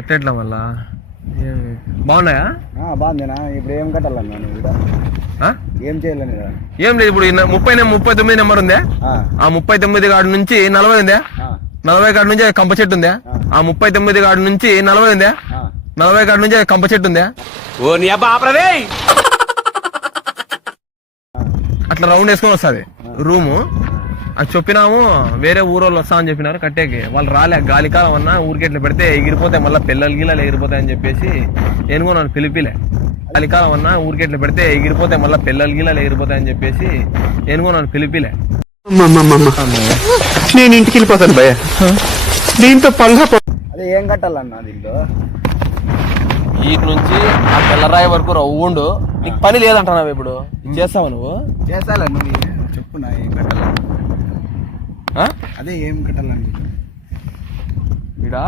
ఎట్లా మళ్ళా బాగున్నాయా? బాగుందేనా? ఇప్పుడు ఏం కట్టాలన్నా నువ్వు? ఏం చేయాలని? ఏం లేదు, ఇప్పుడు 39 నెంబర్ ఉందే, ఆ 39 కాడు నుంచి 40 ఉందే, 40 కాడు నుంచి కంప చెట్టు ఉందే, ఆ 39 కాడు నుంచి 40 ఉందే, 40 కాడు నుంచి కంప చెట్టు ఉందే. ఓ నీ అబ్బా ఆపరదే. అట్లా రౌండ్ వేసుకొని వస్తుంది రూము. అది చెప్పినాము, వేరే ఊరోళ్ళు వస్తా అని చెప్పినారు కట్టేకి. వాళ్ళు రాలే, గాలికాలం అన్నా ఊరికి ఎట్లా పెడితే ఎగిరిపోతాయి, మళ్ళీ పిల్లలు గిల్లలు ఎగిరిపోతాయని చెప్పేసి నేను కూడా నన్ను పిలిపిలే. గాలికాలం అన్నా ఊరికి ఎట్లా పెడితే ఎగిరిపోతాయి, మళ్ళీ పిల్లలు గిల్లలు ఎగిరిపోతాయని చెప్పేసి నేను కూడా నన్ను పిలిపిలే. నేను ఇంటికి వెళ్ళిపోతాను భయ, దీంతో పళ్ళ. అదే ఏం కట్టాలన్నా దీంట్లో? వీటి నుంచి ఆ తెల్లరాయి వరకు రవ్వుండు. నీకు పని లేదంటున్నావు, ఇప్పుడు చేస్తావా నువ్వు? చేస్తాను, నువ్వు చెప్పున్నా ఏం కట్టాల. అదే ఏం కట్టాలని ఇడా